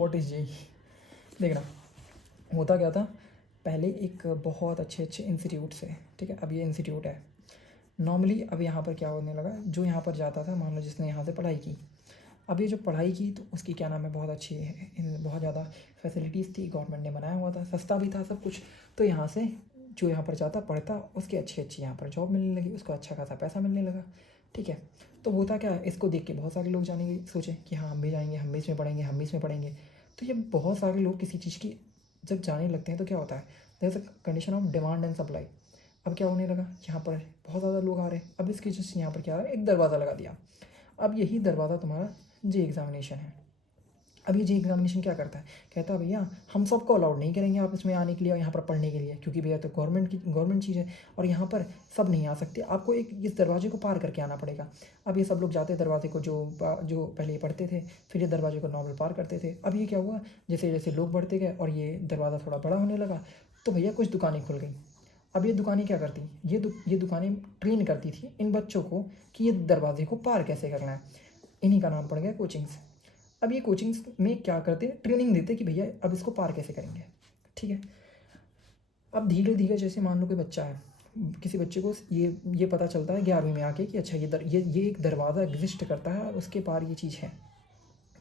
What is JEE. देखना होता क्या था, पहले एक बहुत अच्छे अच्छे इंस्टीट्यूट से, ठीक है, अब ये इंस्टीट्यूट है नॉर्मली। अब यहाँ पर क्या होने लगा, जो यहाँ पर जाता था, मान लो जिसने यहाँ से पढ़ाई की, अब ये जो पढ़ाई की तो उसकी क्या नाम है, बहुत अच्छी है, बहुत ज़्यादा फैसिलिटीज़ थी, गवर्नमेंट ने बनाया हुआ था, सस्ता भी था सब कुछ। तो यहाँ से जो यहाँ पर जाता पढ़ता, उसकी अच्छी अच्छी यहाँ पर जॉब मिलने लगी, उसको अच्छा खासा पैसा मिलने लगा, ठीक है। तो होता क्या है, इसको देख के बहुत सारे लोग जाने की सोचे कि हाँ हम भी जाएंगे, हम भी इसमें पढ़ेंगे, हम भी इसमें पढ़ेंगे। तो ये बहुत सारे लोग किसी चीज़ की जब जाने लगते हैं तो क्या होता है, there is a condition of demand and supply. अब क्या होने लगा, यहाँ पर बहुत ज़्यादा लोग आ रहे हैं, अब इसकी जस्ट यहाँ पर क्या है, एक दरवाज़ा लगा दिया। अब यही दरवाज़ा तुम्हारा जे एग्ज़ामिनेशन है। अब ये जे एग्ज़ामिनेशन क्या करता है, कहता है भैया हम सबको अलाउड नहीं करेंगे आप इसमें आने के लिए और यहाँ पर पढ़ने के लिए, क्योंकि भैया तो गवर्नमेंट चीज़ है और यहाँ पर सब नहीं आ सकते, आपको एक इस दरवाजे को पार करके आना पड़ेगा। अब ये सब लोग जाते हैं दरवाजे को, जो पहले ये पढ़ते थे, फिर ये दरवाजे को नॉर्मल पार करते थे। अब ये क्या हुआ, जैसे जैसे लोग बढ़ते गए और ये दरवाज़ा थोड़ा बड़ा होने लगा, तो भैया कुछ दुकानें खुल गई। अब ये दुकानें क्या करती, ये दुकानें ट्रेन करती थी इन बच्चों को कि ये दरवाजे को पार कैसे करना है। इन्हीं का नाम पड़ गया कोचिंग्स। अब ये कोचिंग्स में क्या करते हैं, ट्रेनिंग देते कि भैया अब इसको पार कैसे करेंगे, ठीक है। अब धीरे धीरे जैसे मान लो कोई बच्चा है, किसी बच्चे को ये पता चलता है 11वीं में आके कि अच्छा ये एक दरवाज़ा एग्जिस्ट करता है और उसके पार ये चीज़ है।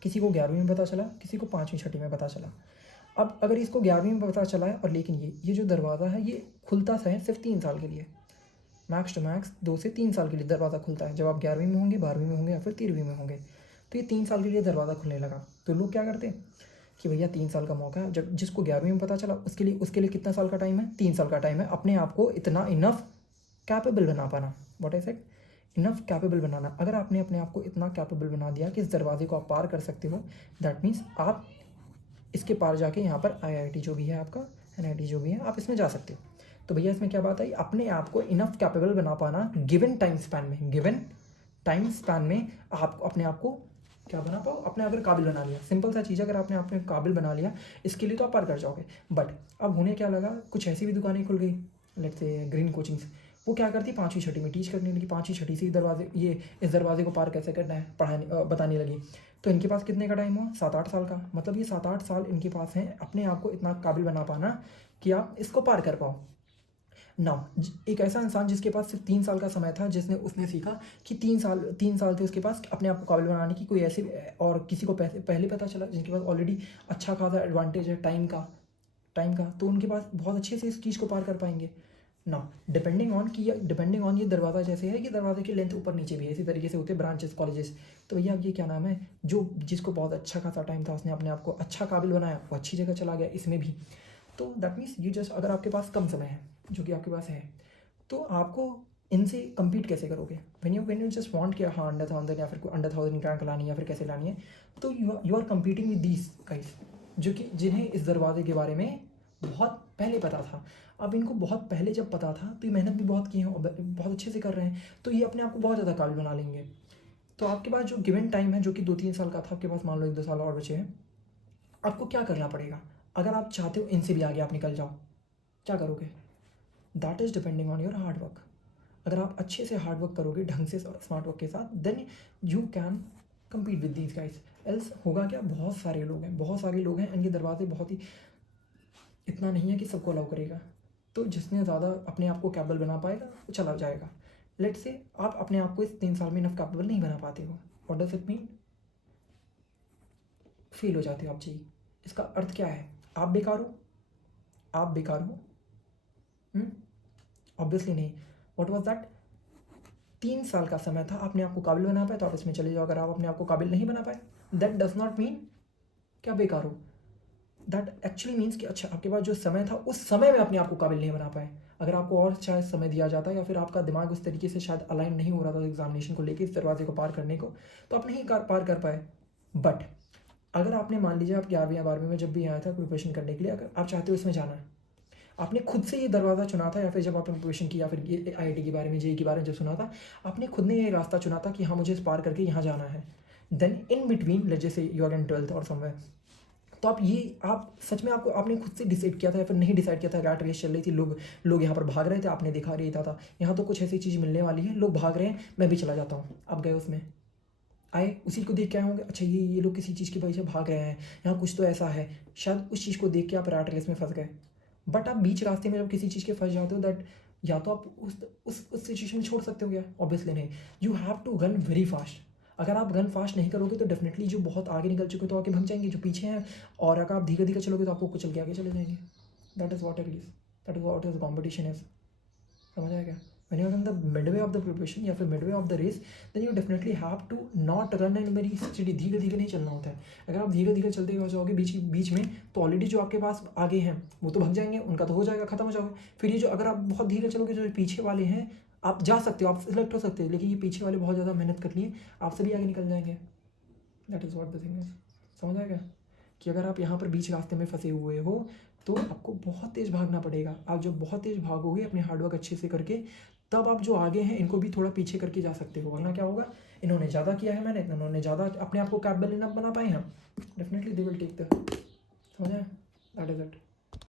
किसी को 11वीं में पता चला, किसी को 5वीं 6वीं में पता चला। अब अगर इसको 11वीं में पता चला है और लेकिन ये जो दरवाज़ा है ये खुलता सा है सिर्फ 3 साल के लिए, मैक्स टू मैक्स 2 से 3 साल के लिए दरवाज़ा खुलता है, जब आप 11वीं में होंगे, 12वीं में होंगे या फिर 13वीं में होंगे। तो ये 3 साल के लिए दरवाज़ा खुलने लगा, तो लोग क्या करते हैं कि भैया 3 साल का मौका है, जब जिसको 11वीं में पता चला उसके लिए कितना साल का टाइम है, 3 साल का टाइम है अपने आप को इतना इनफ कैपेबल बना पाना। What I said, enough capable बनाना। अगर आपने अपने आप को इतना कैपेबल बना दिया कि इस दरवाजे को आप पार कर सकते हो, दैट मीन्स आप इसके पार जाके यहाँ पर IIT जो भी है आपका, NIT जो भी है, आप इसमें जा सकते हो। तो भैया इसमें क्या बात आई, अपने आप को इनफ कैपेबल बना पाना गिवन टाइम स्पैन में आप अपने आप को क्या बना पाओ, अपने अगर काबिल बना लिया, सिंपल सा चीज़, अगर आपने अपने काबिल बना लिया इसके लिए तो आप पार कर जाओगे। बट अब होने क्या लगा, कुछ ऐसी भी दुकानें खुल गई, लेट्स से ग्रीन कोचिंग्स, वो क्या करती 5वीं 6वीं में टीच करने लगी, 5वीं 6वीं से इस दरवाजे को पार कैसे करना है बताने लगी। तो इनके पास कितने का टाइम हुआ, 7-8 साल का, मतलब ये 7-8 साल इनके पास हैं अपने आप को इतना काबिल बना पाना कि आप इसको पार कर पाओ ना। एक ऐसा इंसान जिसके पास सिर्फ 3 साल का समय था, उसने सीखा कि 3 साल थे उसके पास अपने आप को काबिल बनाने की, कोई ऐसे और किसी को पहले पता चला जिनके पास ऑलरेडी अच्छा खासा एडवांटेज है टाइम का, तो उनके पास बहुत अच्छे से इस चीज़ को पार कर पाएंगे ना। डिपेंडिंग ऑन ये दरवाज़ा जैसे है, ये दरवाजे की लेंथ ऊपर नीचे भी है, इसी तरीके से होते हैं ब्रांचेस कॉलेजेस। तो भैया ये क्या नाम है, जिसको बहुत अच्छा खासा टाइम था, उसने अपने आप को अच्छा काबिल बनाया, वो अच्छी जगह चला गया इसमें भी। तो दैट मीन्स ये जस्ट, अगर आपके पास कम समय है जो कि आपके पास है, तो आपको इनसे कम्पीट कैसे करोगे। व्हेन यू जस्ट वांट कि हाँ अंडर 1000 या फिर अंडर 1000 रैंक लानी है या फिर कैसे लानी है, तो you are competing with these guys जिन्हें इस दरवाजे के बारे में बहुत पहले पता था। अब इनको बहुत पहले जब पता था तो ये मेहनत भी बहुत की है और बहुत अच्छे से कर रहे हैं, तो ये अपने आप को बहुत ज़्यादा काबिल बना लेंगे। तो आपके पास जो गिवन टाइम है जो कि 2-3 साल का था, आपके पास मान लो 1-2 साल और बचे हैं, आपको क्या करना पड़ेगा अगर आप चाहते हो इनसे भी आगे आप निकल जाओ, क्या करोगे। That is depending on your hard work. अगर आप अच्छे से हार्ड वर्क करोगे ढंग से स्मार्ट वर्क के साथ, then you can compete with these guys. Else होगा क्या, बहुत सारे लोग हैं एंड ये दरवाजे बहुत ही इतना नहीं है कि सबको अलाउ करेगा। तो जिसने ज़्यादा अपने आप को कैपेबल बना पाएगा वो चला जाएगा। लेट्स से आप अपने आप को इस 3 साल में इनफ कैपेबल नहीं बना पाते हो, what does it mean, fail हो जाते हो आप जी। इसका अर्थ क्या है, आप बेकार हो। ऑब्वियसली नहीं। व्हाट वाज दैट, 3 साल का समय था, अपने आप को काबिल बना पाए तो आप इसमें चले जाओ। अगर आप अपने आप को काबिल नहीं बना पाए, दैट डज नॉट मीन कि आप बेकार हो। दैट एक्चुअली मीन्स कि अच्छा आपके पास जो समय था उस समय में अपने आप को काबिल नहीं बना पाए। अगर आपको और शायद समय दिया जाता या फिर आपका दिमाग उस तरीके से शायद अलाइन नहीं हो रहा था एग्जामिनेशन को लेकर, इस दरवाजे को पार करने को, तो आप नहीं पार कर पाए। बट अगर आपने मान लीजिए आप 11वीं या 12वीं में जब भी आया था प्रिपरेशन करने के लिए, अगर आप चाहते हो इसमें जाना है, आपने खुद से ये दरवाज़ा चुना था, या फिर जब आपने प्रिपरेशन किया फिर ये IIT के बारे में, JEE के बारे में जब सुना था, आपने खुद ने ये रास्ता चुना था कि हाँ मुझे इस पार करके यहाँ जाना है। देन इन बिटवीन लेट्स जैसे यू आर इन 12th और समवेयर, तो आप सच में आपने खुद से डिसाइड किया था या फिर नहीं डिसाइड किया था, रैट रेस चल रही थी, लोग यहाँ पर भाग रहे थे, आपने देखा रही था यहाँ तो कुछ ऐसी चीज़ मिलने वाली है, लोग भाग रहे हैं, मैं भी चला जाता हूँ, आप गए उसमें, आए, उसी को देख के आए होंगे, अच्छा ये लोग किसी चीज़ के पीछे भाग रहे हैं, यहाँ कुछ तो ऐसा है, शायद उस चीज़ को देख के आप रैट रेस में फंस गए। बट आप बीच रास्ते में जब किसी चीज़ के फंस जाते हो, दैट या तो आप उस सिचुएशन में छोड़ सकते हो क्या? ऑब्वियसली नहीं। You have to run very fast. अगर आप रन फास्ट नहीं करोगे तो डेफिनेटली जो बहुत आगे निकल चुके तो आगे भाग जाएंगे, जो पीछे हैं, और अगर आप धीरे धीरे चलोगे तो आपको कुचल के आगे चले जाएंगे। That is what it is, that is what is competition is. समझ आएगा? when you're in the midway of the preparation या फिर midway of the race, then you definitely have to not run and very steady, धीरे धीरे नहीं चलना होता है। अगर आप धीरे धीरे चलते हुए जाओगे बीच बीच में, तो ऑलरेडी जो आपके पास आगे हैं वो तो भाग जाएंगे, उनका तो हो जाएगा, खत्म हो जाओगे। फिर ये जो अगर आप बहुत धीरे चलोगे, जो पीछे वाले हैं, आप जा सकते हो, आप सिलेक्ट हो सकते हो, लेकिन ये पीछे वाले बहुत ज़्यादा मेहनत कर लिए, आपसे भी आगे निकल जाएंगे। That is what the thing is. समझ आएगा कि अगर आप यहाँ पर बीच रास्ते में फंसे हुए हो तो आपको बहुत तेज़ भागना पड़ेगा। आप जब बहुत तेज़ भागोगे अपने हार्डवर्क अच्छे से करके, तब आप जो आगे हैं इनको भी थोड़ा पीछे करके जा सकते हो। वरना क्या होगा, इन्होंने ज़्यादा किया है, मैंने इन्होंने ज़्यादा अपने आप को कैपेबल इनफ बना पाए हैं, definitely they will take the. समझ आया? That is it.